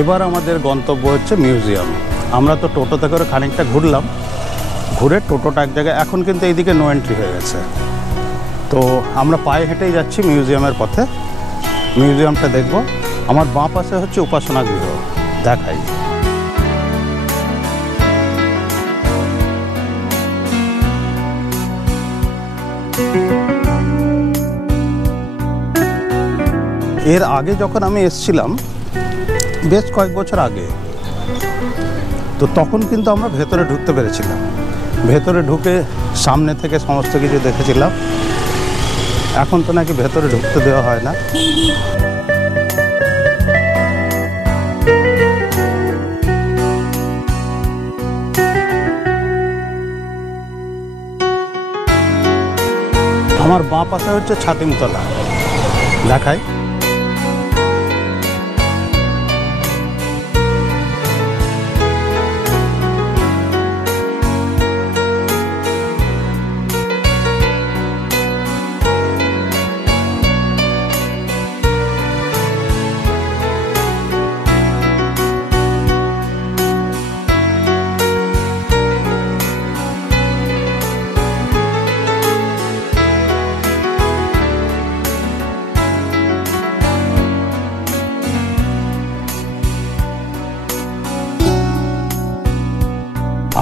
এবার আমাদের গন্তব্য হচ্ছে মিউজিয়াম। আমরা তো টোটোতে করে খানিকটা ঘুরলাম, ঘুরে টোটোটা এক জায়গায়, এখন কিন্তু এইদিকে নো এন্ট্রি হয়ে গেছে। তো আমরা পায়ে হেঁটেই যাচ্ছি মিউজিয়ামের পথে। মিউজিয়ামটা দেখব। আমার বাঁ পাশে হচ্ছে উপাসনা গৃহ, দেখাই। এর আগে যখন আমি এসেছিলাম বেশ কয়েক বছর আগে, তো তখন কিন্তু আমরা ভেতরে ঢুকতে পেরেছিলাম। ভেতরে ঢুকে সামনে থেকে সমস্ত কিছু দেখেছিলাম। এখন তো নাকি ভেতরে ঢুকতে দেওয়া হয় না। আমার বাঁ পাশে হচ্ছে ছাতিমতলা, দেখাই।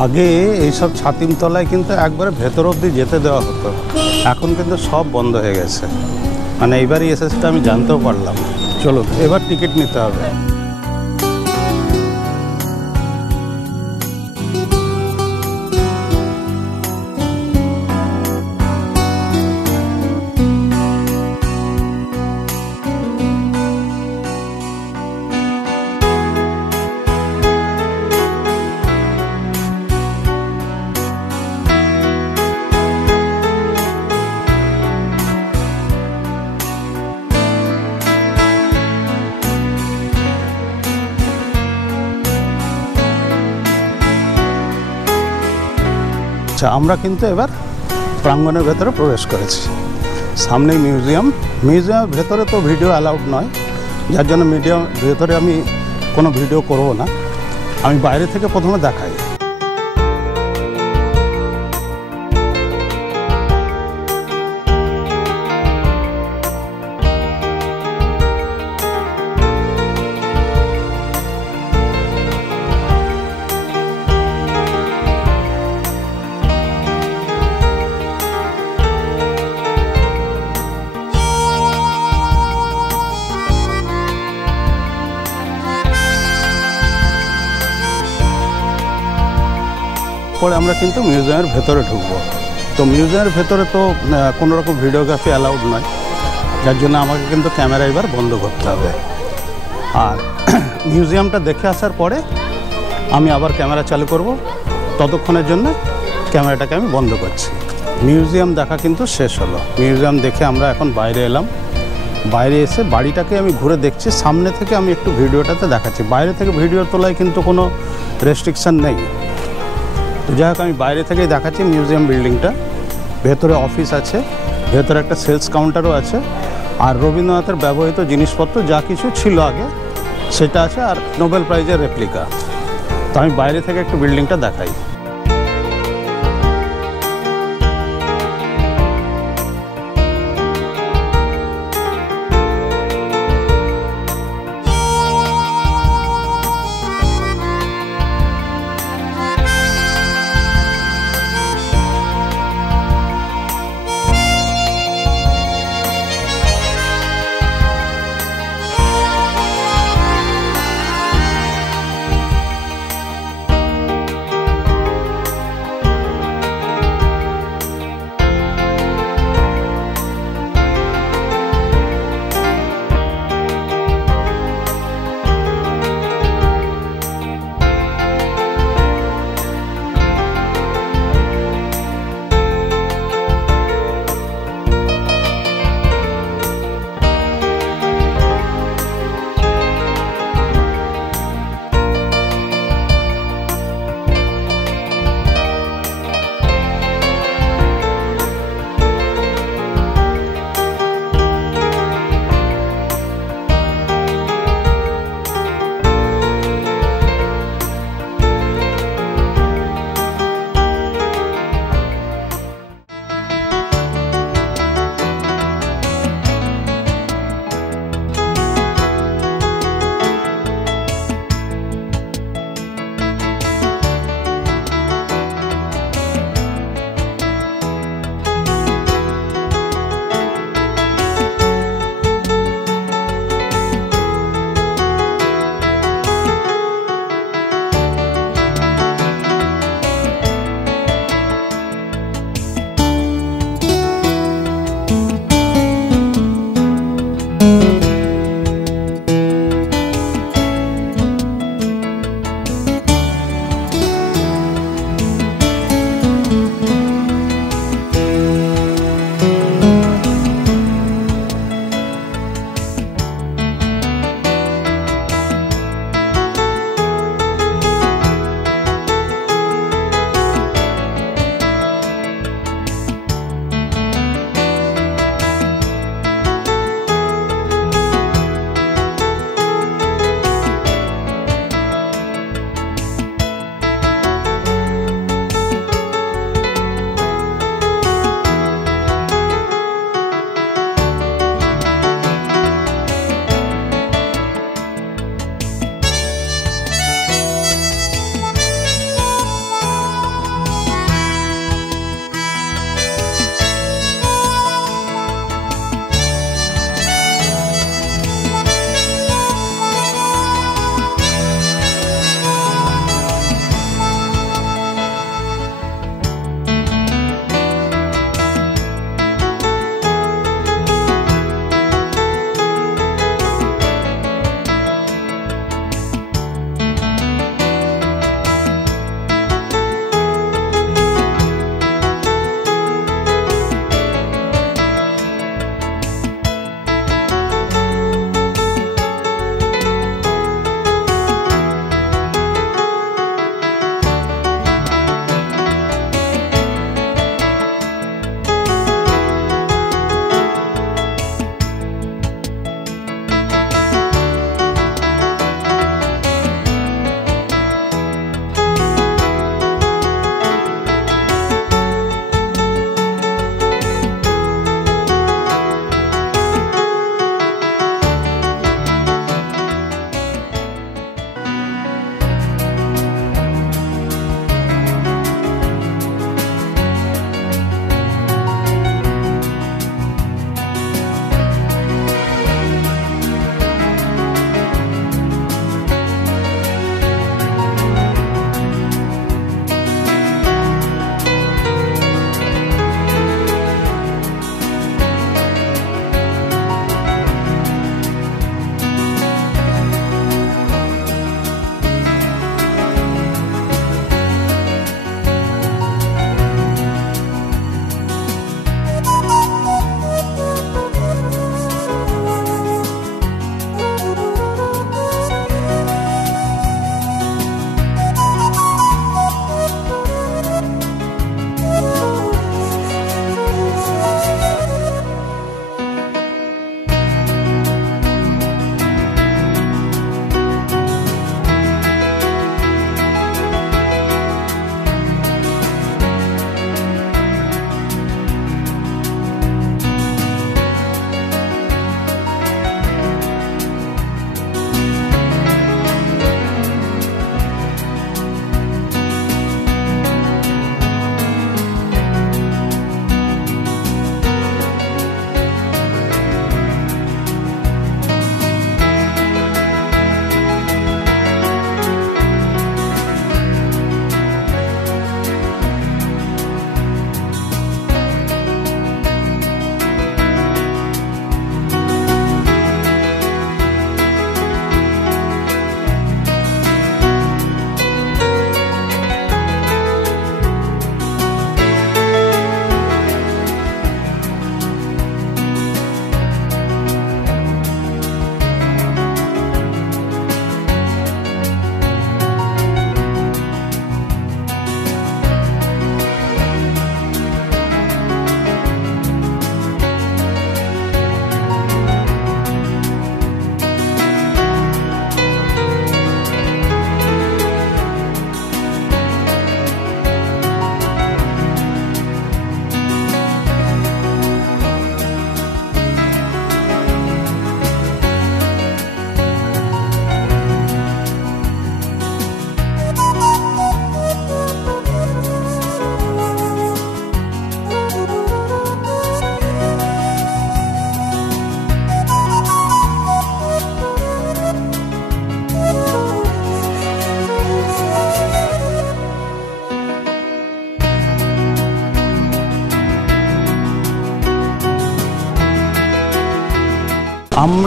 আগে এইসব ছাতিমতলায় কিন্তু একবারে ভেতর অবধি যেতে দেওয়া হতো, এখন কিন্তু সব বন্ধ হয়ে গেছে। মানে এইবারই এসেছিটা আমি জানতেও পারলাম। চলো এবার টিকিট নিতে হবে। আমরা কিন্তু এবার প্রাঙ্গণের ভেতরে প্রবেশ করেছি। সামনেই মিউজিয়াম। মিউজিয়ামের ভেতরে তো ভিডিও অ্যালাউড নয়, যার জন্য ভেতরে আমি কোনো ভিডিও করব না। আমি বাইরে থেকে প্রথমে দেখাই। পরে আমরা কিন্তু মিউজিয়ামের ভেতরে ঢুকবো। তো মিউজিয়ামের ভেতরে তো কোনো রকম ভিডিওগ্রাফি অ্যালাউড নয়, যার জন্য আমাকে কিন্তু ক্যামেরা এবার বন্ধ করতে হবে। আর মিউজিয়ামটা দেখে আসার পরে আমি আবার ক্যামেরা চালু করব, ততক্ষণের জন্য ক্যামেরাটাকে আমি বন্ধ করছি। মিউজিয়াম দেখা কিন্তু শেষ হলো। মিউজিয়াম দেখে আমরা এখন বাইরে এলাম। বাইরে এসে বাড়িটাকে আমি ঘুরে দেখছি। সামনে থেকে আমি একটু ভিডিওটাতে দেখাচ্ছি। বাইরে থেকে ভিডিও তোলায় কিন্তু কোনো রেস্ট্রিকশান নেই। তো যাই হোক, আমি বাইরে থেকেই দেখাচ্ছি মিউজিয়াম বিল্ডিংটা। ভেতরে অফিস আছে, ভেতরে একটা সেলস কাউন্টারও আছে, আর রবীন্দ্রনাথের ব্যবহৃত জিনিসপত্র যা কিছু ছিল আগে সেটা আছে, আর নোবেল প্রাইজের রেপ্লিকা। তো আমি বাইরে থেকে একটু বিল্ডিংটা দেখাই।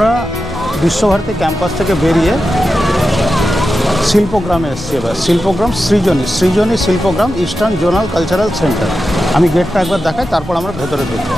আমরা বিশ্বভারতী ক্যাম্পাস থেকে বেরিয়ে শিল্পগ্রামে এসেছি। এবার শিল্পগ্রাম সৃজনী শিল্পগ্রাম ইস্টার্ন জোনাল কালচারাল সেন্টার। আমি গেটটা একবার দেখাই, তারপর আমরা ভেতরে ঢুকবো।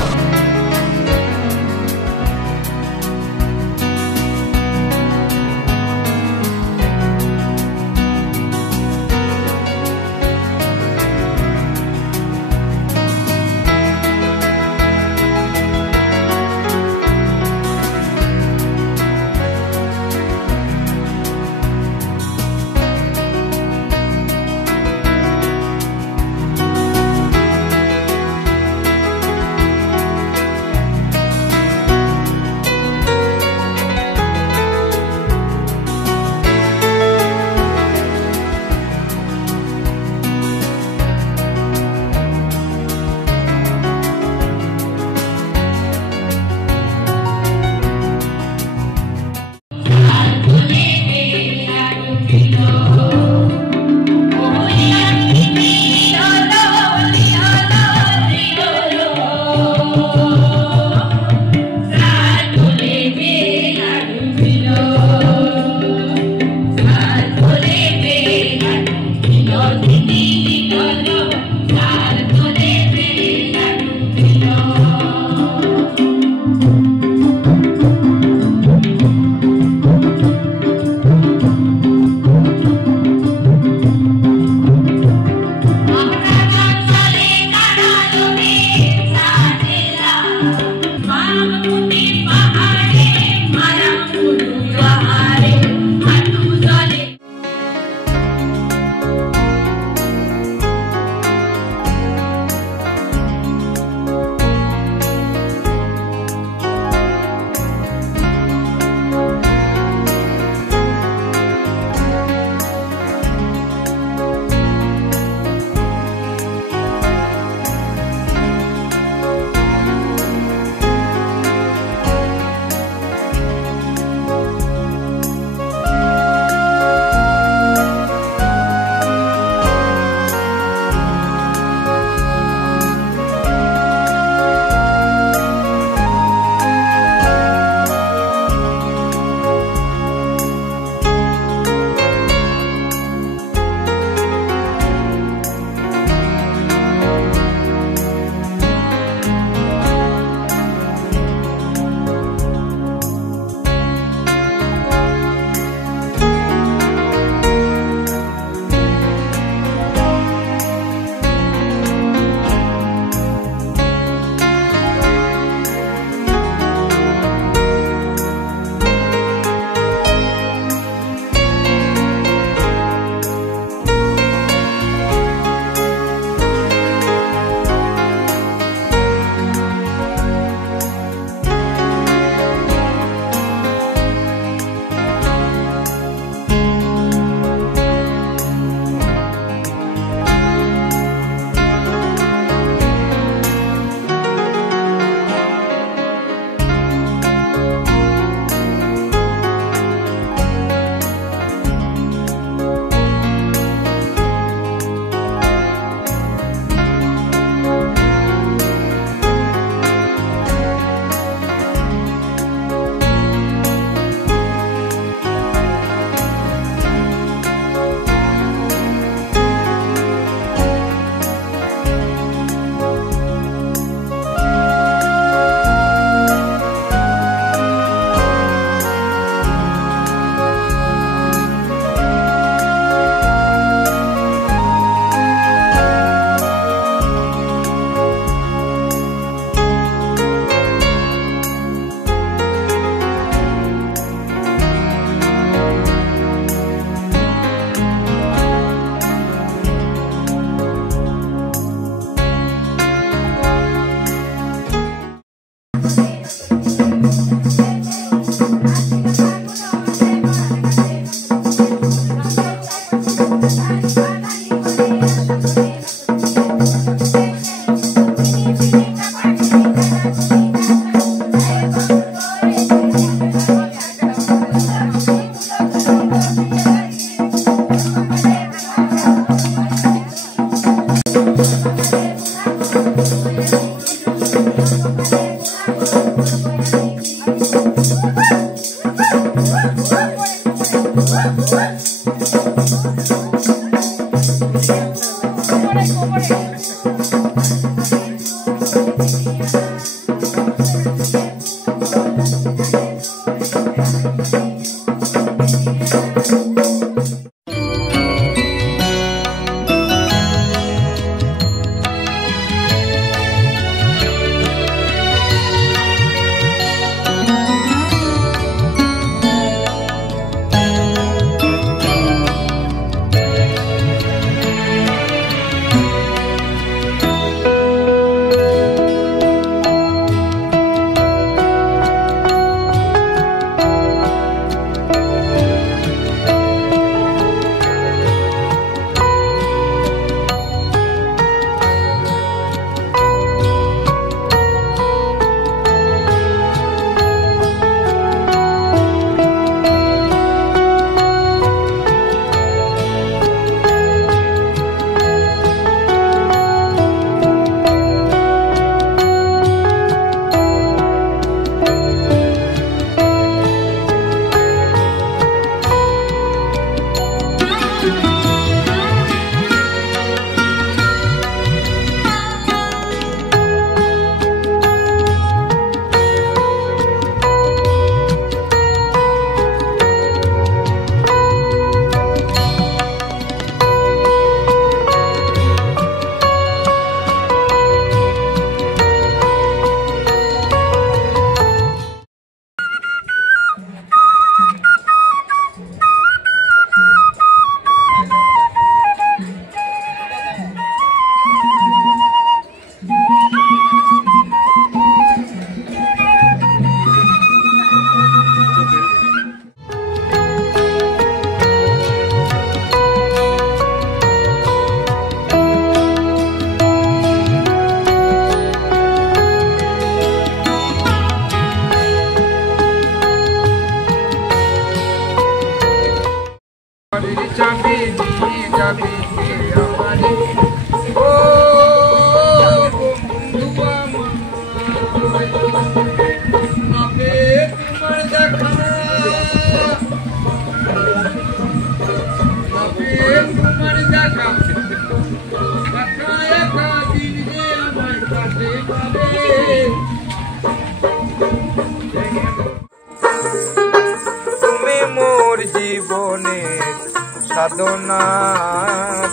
সাধনা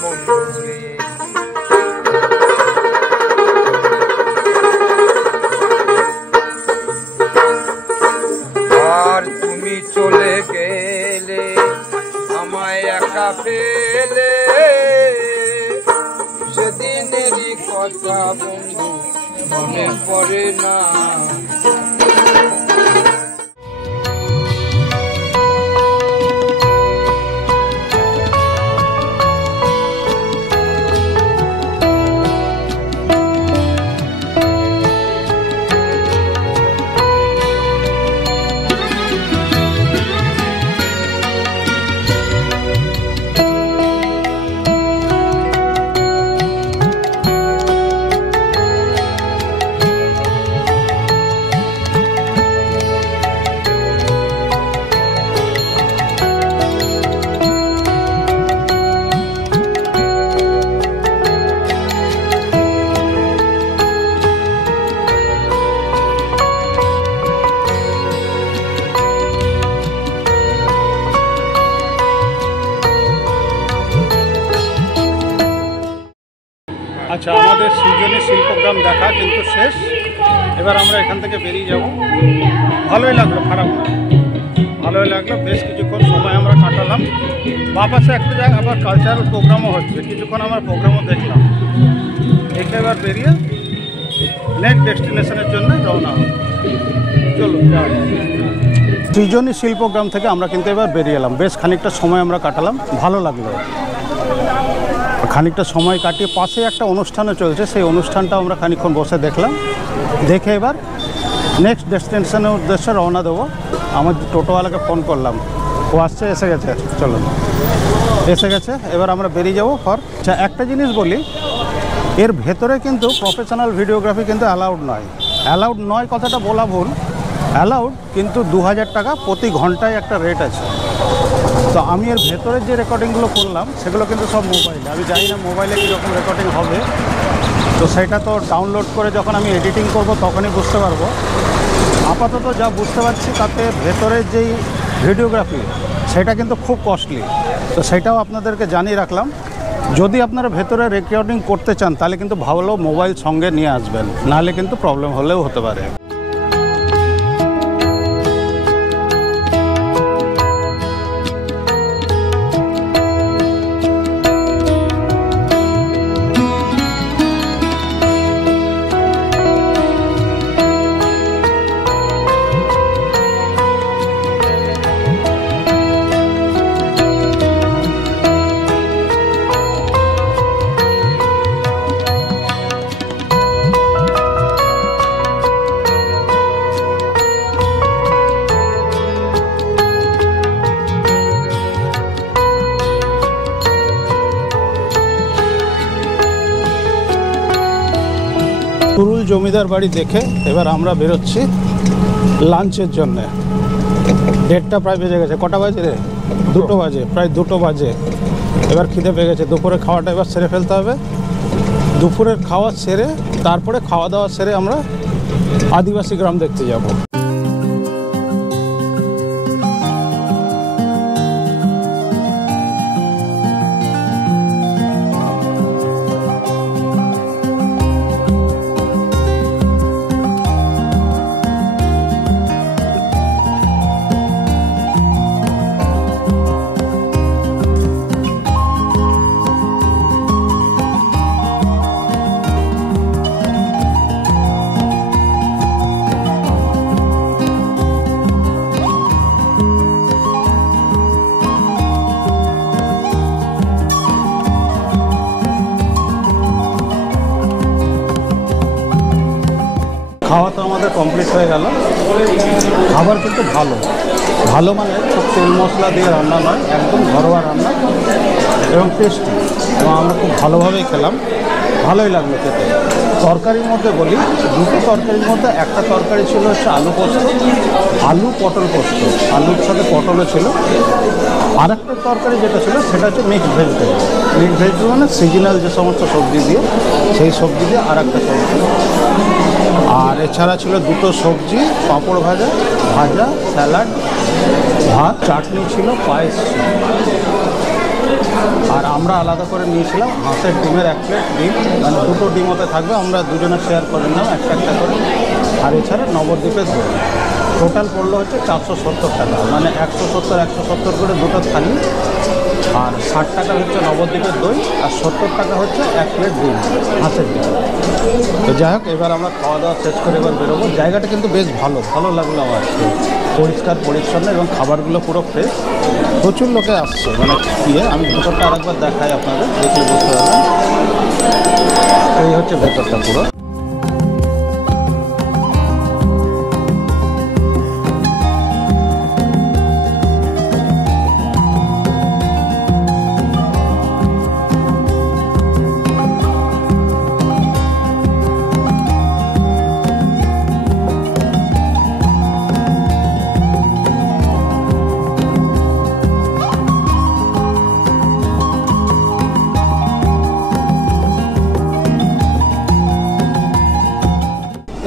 বন্ধুরে আর তুমি চলে গেলে আমায় একা ফেলে সেদিনেরই কথা বন্ধু মনে পড়ে না। আচ্ছা, আমাদের সৃজনী শিল্পগ্রাম দেখা কিন্তু শেষ। এবার আমরা এখান থেকে বেরিয়ে যাব। ভালোই লাগলো, খারাপ না, ভালোই লাগলো। বেশ কিছুক্ষণ সময় আমরা কাটালাম। বাপাসে একটা জায়গায় আবার কালচারাল প্রোগ্রামও হচ্ছে, কিছুক্ষণ আমার প্রোগ্রামও দেখলাম। দেখে এবার বেরিয়ে নেক্সট ডেস্টিনেশনের জন্য রওনা হবে। চলো যাই। সৃজনী শিল্পগ্রাম থেকে আমরা কিন্তু এবার বেরিয়ে এলাম। বেশ খানিকটা সময় আমরা কাটালাম, ভালো লাগলো। খানিকটা সময় কাটিয়ে পাশে একটা অনুষ্ঠানও চলছে, সেই অনুষ্ঠানটা আমরা খানিকক্ষণ বসে দেখলাম। দেখে এবার নেক্সট ডেস্টিনেশনের উদ্দেশ্যে রওনা দেবো। আমার টোটোওয়ালাকে ফোন করলাম, ও আসছে, এসে গেছে। চলো, এসে গেছে। এবার আমরা বেরিয়ে যাবো। আচ্ছা, একটা জিনিস বলি, এর ভেতরে কিন্তু প্রফেশনাল ভিডিওগ্রাফি কিন্তু অ্যালাউড নয়। অ্যালাউড নয় কথাটা বলা ভুল, অ্যালাউড, কিন্তু 2000 টাকা প্রতি ঘন্টায় একটা রেট আছে। তো আমি এর ভেতরের যে রেকর্ডিংগুলো করলাম সেগুলো কিন্তু সব মোবাইলে। আমি জানি না মোবাইলে কীরকম রেকর্ডিং হবে, তো সেটা তো ডাউনলোড করে যখন আমি এডিটিং করব তখনই বুঝতে পারবো। আপাতত যা বুঝতে পারছি তাতে ভেতরের যেই ভিডিওগ্রাফি, সেটা কিন্তু খুব কস্টলি। তো সেটাও আপনাদেরকে জানিয়ে রাখলাম। যদি আপনারা ভেতরে রেকর্ডিং করতে চান তাহলে কিন্তু ভালো মোবাইল সঙ্গে নিয়ে আসবেন, নাহলে কিন্তু প্রবলেম হলেও হতে পারে। কুরুল জমিদার বাড়ি দেখে এবার আমরা বেরোচ্ছি লাঞ্চের জন্যে। 1:30 প্রায় বেজে গেছে। কটা বাজে রে? 2টো বাজে, প্রায় 2টো বাজে। এবার খিদে পেয়ে গেছে। দুপুরের খাওয়াটা এবার সেরে ফেলতে হবে। দুপুরের খাওয়া সেরে তারপরে খাওয়া দাওয়া সেরে আমরা আদিবাসী গ্রাম দেখতে যাব। খাওয়া তো আমাদের কমপ্লিট হয়ে গেল। খাবার কিন্তু ভালো মানে খুব তেল মশলা দিয়ে রান্না নয়, একদম ঘরোয়া রান্না এবং টেস্টি, এবং আমরা খুব ভালোভাবেই খেলাম। ভালোই লাগলো খেতে। তরকারির মধ্যে বলি, দুটো তরকারির মধ্যে একটা তরকারি ছিল হচ্ছে আলু পোস্ত, আলু পটল পোস্ত, আলুর সাথে পটলও ছিল। আর একটা তরকারি যেটা ছিল সেটা হচ্ছে মিক্সড ভেজিটেবল। মিক্সড ভেজিটেবল মানে সিজনাল যে সমস্ত সবজি দিয়ে, সেই সবজি দিয়ে আর একটা সবজি। আর এছাড়া ছিল দুটো সবজি, পাঁপড় ভাজা, স্যালাড, ভাত, চাটনি ছিল, পায়েস ছিল। আর আমরা আলাদা করে নিয়েছিলাম হাঁসের ডিমের 1 প্লেট ডিম, মানে দুটো ডিম ওতে থাকবে, আমরা দুজনে শেয়ার করে নিলাম একটা করে। আর এছাড়া নবদ্বীপের দই। টোটাল পড়লো হচ্ছে 470 টাকা, মানে 170 করে দুটো থালি। আর 60 টাকা হচ্ছে নবদ্বীপের দই, আর 70 টাকা হচ্ছে 1 প্লেট ডিম, হাঁসের ডিম। তো যাই হোক, এবার আমরা খাওয়া দাওয়া শেষ করে এবার বেরোবো। জায়গাটা কিন্তু বেশ ভালো লাগলো আমার, পরিষ্কার পরিচ্ছন্ন এবং খাবারগুলো পুরো ফ্রেশ। প্রচুর লোকে আসছে, মানে গিয়ে আমি ভেতরটা আরেকবার দেখাই আপনাদের, দেখলে বুঝতে পারবেন। এই হচ্ছে ভেতরটা পুরো।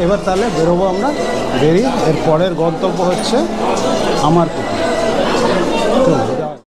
এবার তাহলে বেরোবো আমরা, বেরিয়ে এর পরের গন্তব্য হচ্ছে আমারকুট।